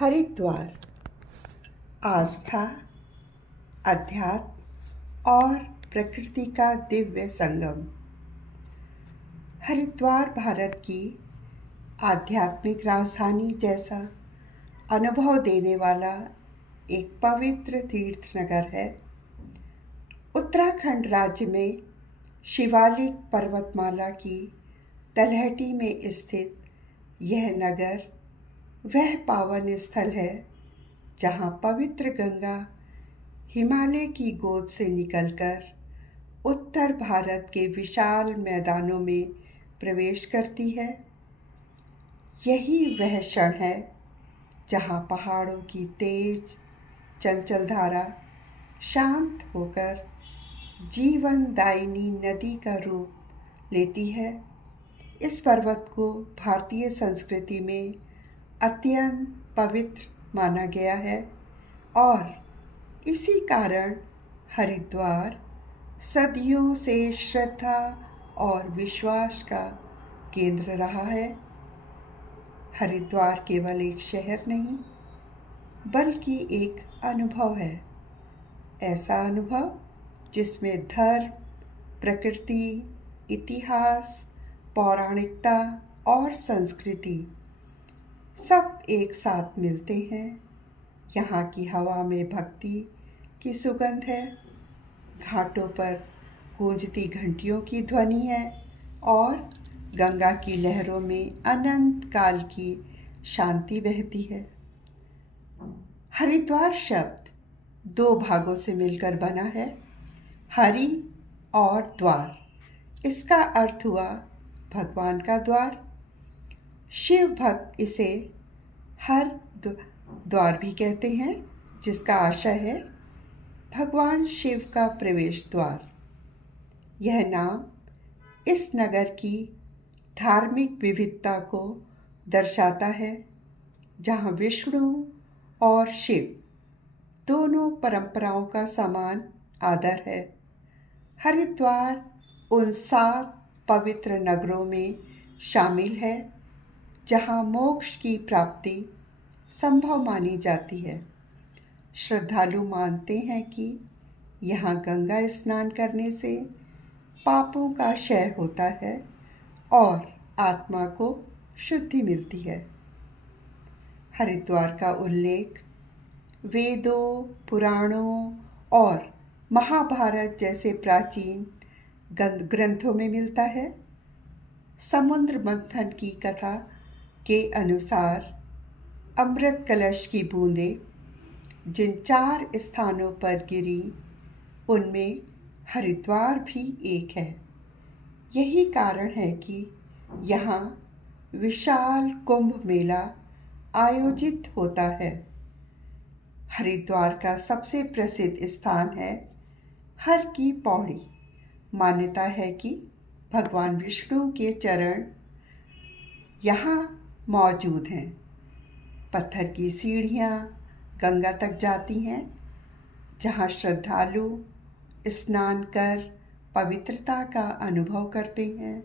हरिद्वार आस्था, अध्यात्म और प्रकृति का दिव्य संगम। हरिद्वार भारत की आध्यात्मिक राजधानी जैसा अनुभव देने वाला एक पवित्र तीर्थ नगर है। उत्तराखंड राज्य में शिवालिक पर्वतमाला की तलहटी में स्थित यह नगर वह पावन स्थल है जहाँ पवित्र गंगा हिमालय की गोद से निकलकर उत्तर भारत के विशाल मैदानों में प्रवेश करती है। यही वह क्षण है जहाँ पहाड़ों की तेज चंचल धारा शांत होकर जीवनदायिनी नदी का रूप लेती है। इस पर्वत को भारतीय संस्कृति में अत्यंत पवित्र माना गया है और इसी कारण हरिद्वार सदियों से श्रद्धा और विश्वास का केंद्र रहा है। हरिद्वार केवल एक शहर नहीं बल्कि एक अनुभव है, ऐसा अनुभव जिसमें धर्म, प्रकृति, इतिहास, पौराणिकता और संस्कृति सब एक साथ मिलते हैं। यहाँ की हवा में भक्ति की सुगंध है, घाटों पर गूंजती घंटियों की ध्वनि है और गंगा की लहरों में अनंत काल की शांति बहती है। हरिद्वार शब्द दो भागों से मिलकर बना है, हरि और द्वार। इसका अर्थ हुआ भगवान का द्वार। शिव भक्त इसे हर द्वार भी कहते हैं, जिसका आशय है भगवान शिव का प्रवेश द्वार। यह नाम इस नगर की धार्मिक विविधता को दर्शाता है, जहाँ विष्णु और शिव दोनों परंपराओं का समान आदर है। हरिद्वार उन 7 पवित्र नगरों में शामिल है जहाँ मोक्ष की प्राप्ति संभव मानी जाती है। श्रद्धालु मानते हैं कि यहाँ गंगा स्नान करने से पापों का क्षय होता है और आत्मा को शुद्धि मिलती है। हरिद्वार का उल्लेख वेदों, पुराणों और महाभारत जैसे प्राचीन ग्रंथों में मिलता है। समुद्र मंथन की कथा के अनुसार अमृत कलश की बूंदें जिन 4 स्थानों पर गिरी, उनमें हरिद्वार भी एक है। यही कारण है कि यहाँ विशाल कुंभ मेला आयोजित होता है। हरिद्वार का सबसे प्रसिद्ध स्थान है हर की पौड़ी। मान्यता है कि भगवान विष्णु के चरण यहाँ मौजूद हैं। पत्थर की सीढ़ियाँ गंगा तक जाती हैं, जहाँ श्रद्धालु स्नान कर पवित्रता का अनुभव करते हैं।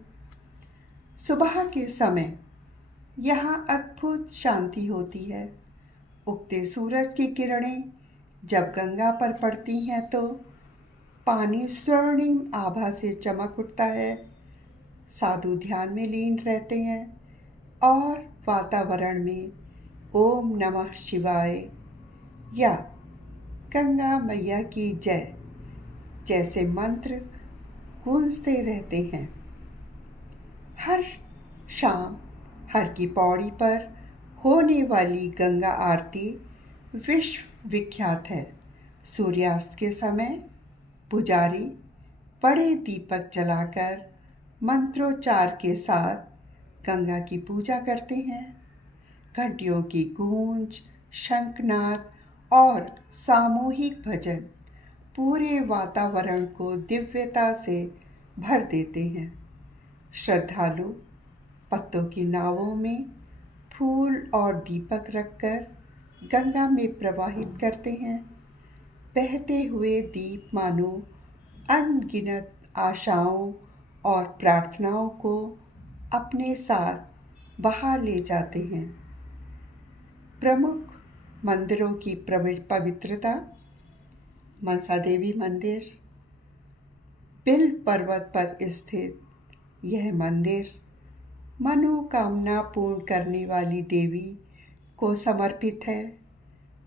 सुबह के समय यहाँ अद्भुत शांति होती है। उगते सूरज की किरणें जब गंगा पर पड़ती हैं तो पानी स्वर्णिम आभा से चमक उठता है। साधु ध्यान में लीन रहते हैं और वातावरण में ओम नमः शिवाय या गंगा मैया की जय जैसे मंत्र गूंजते रहते हैं। हर शाम हर की पौड़ी पर होने वाली गंगा आरती विश्व विख्यात है। सूर्यास्त के समय पुजारी बड़े दीपक जलाकर मंत्रोच्चार के साथ गंगा की पूजा करते हैं। घंटियों की गूंज, शंखनाद और सामूहिक भजन पूरे वातावरण को दिव्यता से भर देते हैं। श्रद्धालु पत्तों की नावों में फूल और दीपक रखकर गंगा में प्रवाहित करते हैं। बहते हुए दीप मानो अनगिनत आशाओं और प्रार्थनाओं को अपने साथ बहा ले जाते हैं। प्रमुख मंदिरों की पवित्रता। मनसा देवी मंदिर बिल पर्वत पर स्थित यह मंदिर मनोकामना पूर्ण करने वाली देवी को समर्पित है।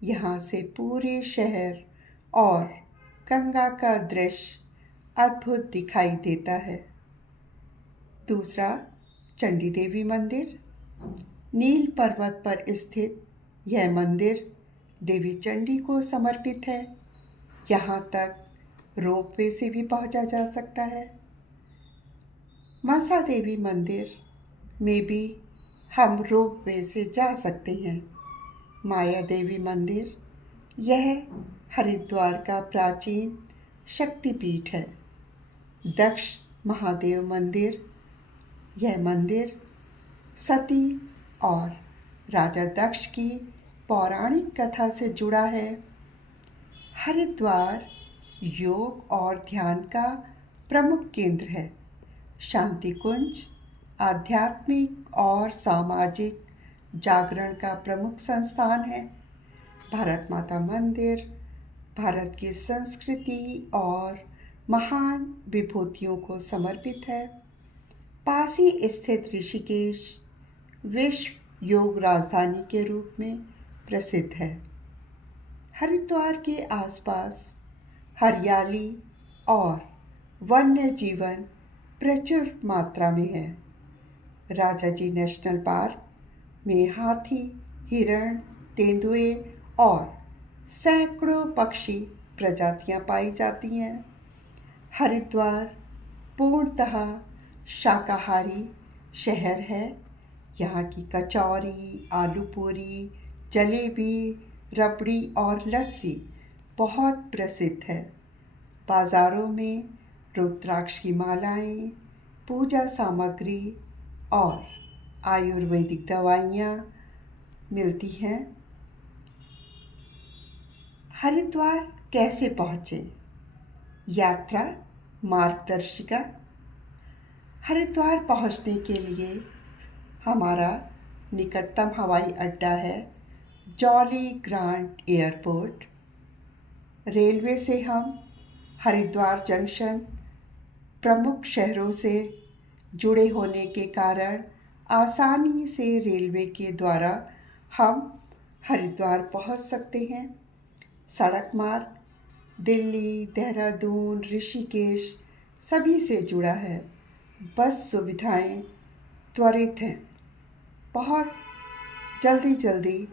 यहाँ से पूरे शहर और गंगा का दृश्य अद्भुत दिखाई देता है। दूसरा, चंडी देवी मंदिर नील पर्वत पर स्थित यह मंदिर देवी चंडी को समर्पित है। यहाँ तक रोपवे से भी पहुँचा जा सकता है। मनसा देवी मंदिर में भी हम रोपवे से जा सकते हैं। माया देवी मंदिर यह हरिद्वार का प्राचीन शक्तिपीठ है। दक्ष महादेव मंदिर यह मंदिर सती और राजा दक्ष की पौराणिक कथा से जुड़ा है। हरिद्वार योग और ध्यान का प्रमुख केंद्र है। शांति कुंज आध्यात्मिक और सामाजिक जागरण का प्रमुख संस्थान है। भारत माता मंदिर भारत की संस्कृति और महान विभूतियों को समर्पित है। पास ही स्थित ऋषिकेश विश्व योग राजधानी के रूप में प्रसिद्ध है। हरिद्वार के आसपास हरियाली और वन्य जीवन प्रचुर मात्रा में है। राजाजी नेशनल पार्क में हाथी, हिरण, तेंदुए और सैकड़ों पक्षी प्रजातियां पाई जाती हैं। हरिद्वार पूर्णतः शाकाहारी शहर है। यहाँ की कचौरी, आलू पूरी, जलेबी, रबड़ी और लस्सी बहुत प्रसिद्ध है। बाज़ारों में रुद्राक्ष की मालाएं, पूजा सामग्री और आयुर्वेदिक दवाइयाँ मिलती हैं। हरिद्वार कैसे पहुँचे? यात्रा मार्गदर्शिका। हरिद्वार पहुँचने के लिए हमारा निकटतम हवाई अड्डा है जॉली ग्रांट एयरपोर्ट। रेलवे से हम हरिद्वार जंक्शन प्रमुख शहरों से जुड़े होने के कारण आसानी से रेलवे के द्वारा हम हरिद्वार पहुंच सकते हैं। सड़क मार्ग दिल्ली, देहरादून, ऋषिकेश सभी से जुड़ा है। बस सुविधाएं त्वरित हैं। बहुत जल्दी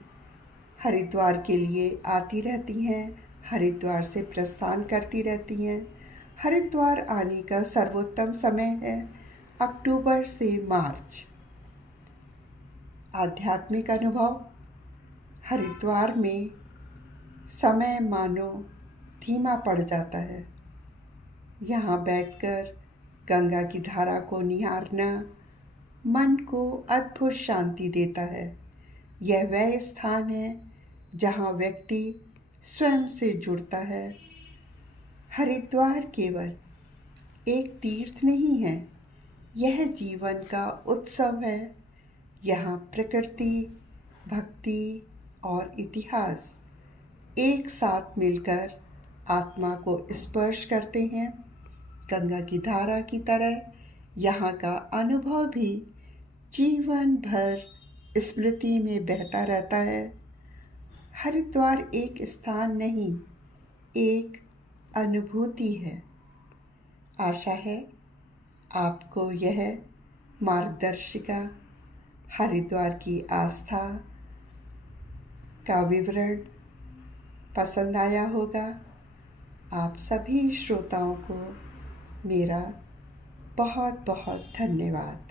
हरिद्वार के लिए आती रहती हैं, हरिद्वार से प्रस्थान करती रहती हैं। हरिद्वार आने का सर्वोत्तम समय है अक्टूबर से मार्च। आध्यात्मिक अनुभव। हरिद्वार में समय मानो धीमा पड़ जाता है। यहाँ बैठकर गंगा की धारा को निहारना मन को अद्भुत शांति देता है। यह वह स्थान है जहाँ व्यक्ति स्वयं से जुड़ता है। हरिद्वार केवल एक तीर्थ नहीं है, यह जीवन का उत्सव है। यहाँ प्रकृति, भक्ति और इतिहास एक साथ मिलकर आत्मा को स्पर्श करते हैं। गंगा की धारा की तरह यहाँ का अनुभव भी जीवन भर स्मृति में बहता रहता है। हरिद्वार एक स्थान नहीं, एक अनुभूति है। आशा है आपको यह मार्गदर्शिका हरिद्वार की आस्था का विवरण पसंद आया होगा। आप सभी श्रोताओं को मेरा बहुत बहुत धन्यवाद।